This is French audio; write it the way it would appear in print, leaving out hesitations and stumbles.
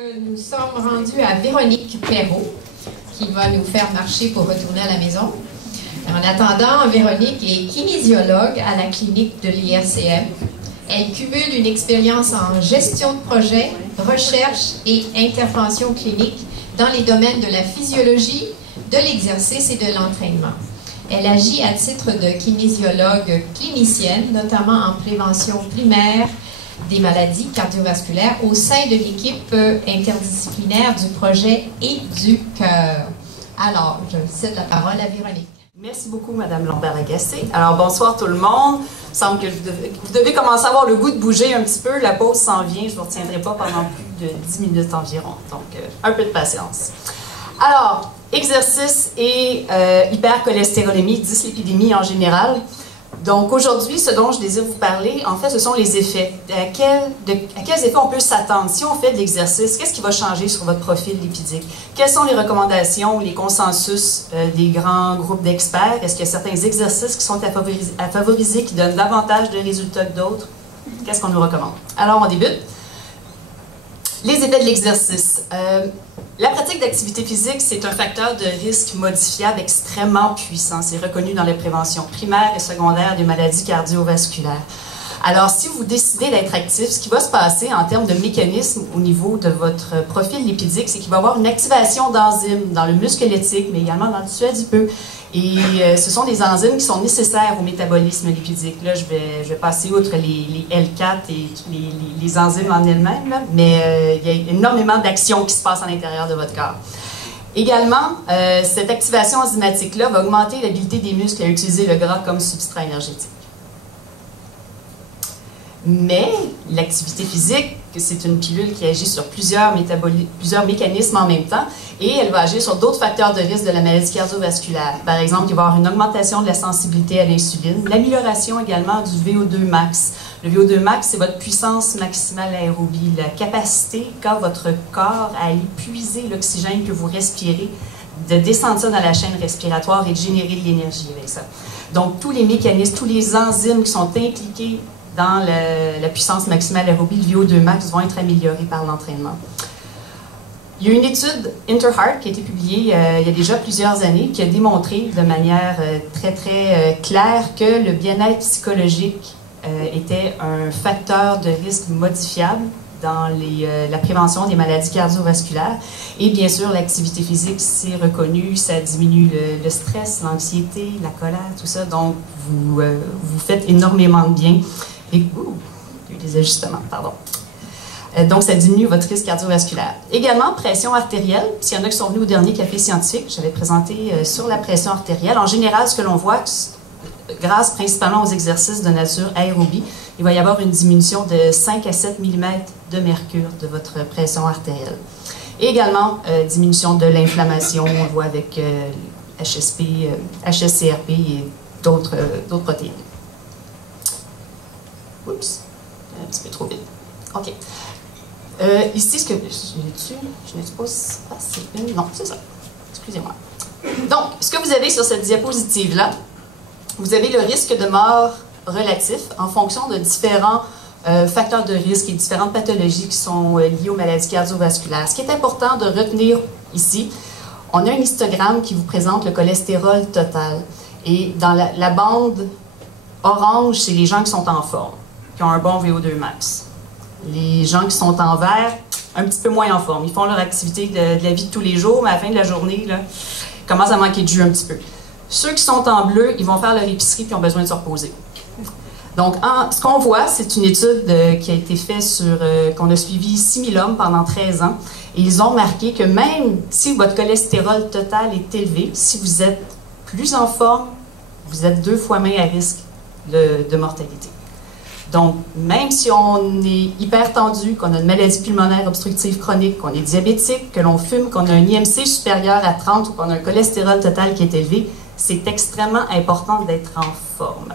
Nous sommes rendus à Véronique Perrault, qui va nous faire marcher pour retourner à la maison. En attendant, Véronique est kinésiologue à la clinique de l'IRCM. Elle cumule une expérience en gestion de projet, recherche et intervention clinique dans les domaines de la physiologie, de l'exercice et de l'entraînement. Elle agit à titre de kinésiologue clinicienne, notamment en prévention primaire des maladies cardiovasculaires au sein de l'équipe interdisciplinaire du projet et du cœur. Alors, je cède la parole à Véronique. Merci beaucoup, Mme Lambert-Lagacé. Alors, bonsoir tout le monde. Il me semble que vous devez commencer à avoir le goût de bouger un petit peu. La pause s'en vient. Je ne vous retiendrai pas pendant plus de 10 minutes environ. Donc, un peu de patience. Alors, exercice et hypercholestérolémie, dyslipidémie en général. Donc, aujourd'hui, ce dont je désire vous parler, en fait, ce sont les effets. À quels effets on peut s'attendre? Si on fait de l'exercice, qu'est-ce qui va changer sur votre profil lipidique? Quelles sont les recommandations ou les consensus des grands groupes d'experts? Est-ce qu'il y a certains exercices qui sont à favoriser, qui donnent davantage de résultats que d'autres? Qu'est-ce qu'on nous recommande? Alors, on débute. Les effets de l'exercice. La pratique d'activité physique, c'est un facteur de risque modifiable extrêmement puissant. C'est reconnu dans les préventions primaires et secondaires des maladies cardiovasculaires. Alors, si vous décidez d'être actif, ce qui va se passer en termes de mécanisme au niveau de votre profil lipidique, c'est qu'il va y avoir une activation d'enzymes dans le muscle squelettique, mais également dans le tissu adipeux. Et ce sont des enzymes qui sont nécessaires au métabolisme lipidique. Là, je vais passer outre les L4 et les enzymes en elles-mêmes, mais il y a énormément d'actions qui se passent à l'intérieur de votre corps. Également, cette activation enzymatique-là va augmenter l'habilité des muscles à utiliser le gras comme substrat énergétique. Mais l'activité physique, c'est une pilule qui agit sur plusieurs mécanismes en même temps et elle va agir sur d'autres facteurs de risque de la maladie cardiovasculaire. Par exemple, il va y avoir une augmentation de la sensibilité à l'insuline, l'amélioration également du VO2 max. Le VO2 max, c'est votre puissance maximale aérobie, la capacité qu'a votre corps à épuiser l'oxygène que vous respirez, de descendre ça dans la chaîne respiratoire et de générer de l'énergie avec ça. Donc, tous les mécanismes, tous les enzymes qui sont impliqués dans la puissance maximale aérobie, le VO2 max, vont être améliorés par l'entraînement. Il y a une étude Interheart qui a été publiée il y a déjà plusieurs années qui a démontré de manière très claire que le bien-être psychologique était un facteur de risque modifiable dans la prévention des maladies cardiovasculaires. Et bien sûr, l'activité physique, c'est reconnu, ça diminue le stress, l'anxiété, la colère, tout ça. Donc, vous faites énormément de bien. Et, il y a eu des ajustements, pardon. Donc, ça diminue votre risque cardiovasculaire. Également, pression artérielle. S'il y en a qui sont venus au dernier café scientifique, j'avais présenté sur la pression artérielle. En général, ce que l'on voit, grâce principalement aux exercices de nature aérobie, il va y avoir une diminution de 5 à 7 mm de mercure de votre pression artérielle. Et également, diminution de l'inflammation, on le voit avec HSP, HSCRP et d'autres protéines. Oups, un petit peu trop vite. OK. Ici, ce que... Je n'ai pas passé une... Non, c'est ça. Excusez-moi. Donc, ce que vous avez sur cette diapositive-là, vous avez le risque de mort relatif en fonction de différents facteurs de risque et différentes pathologies qui sont liées aux maladies cardiovasculaires. Ce qui est important de retenir ici, on a un histogramme qui vous présente le cholestérol total. Et dans la bande orange, c'est les gens qui sont en forme, qui ont un bon VO2 max. Les gens qui sont en vert, un petit peu moins en forme. Ils font leur activité de la vie de tous les jours, mais à la fin de la journée, là, ils commencent à manquer de jus un petit peu. Ceux qui sont en bleu, ils vont faire leur épicerie puis ont besoin de se reposer. Donc, ce qu'on voit, c'est une étude qui a été faite sur, qu'on a suivi 6000 hommes pendant 13 ans. Et ils ont marqué que même si votre cholestérol total est élevé, si vous êtes plus en forme, vous êtes 2 fois moins à risque de mortalité. Donc, même si on est hypertendu, qu'on a une maladie pulmonaire obstructive chronique, qu'on est diabétique, que l'on fume, qu'on a un IMC supérieur à 30 ou qu'on a un cholestérol total qui est élevé, c'est extrêmement important d'être en forme.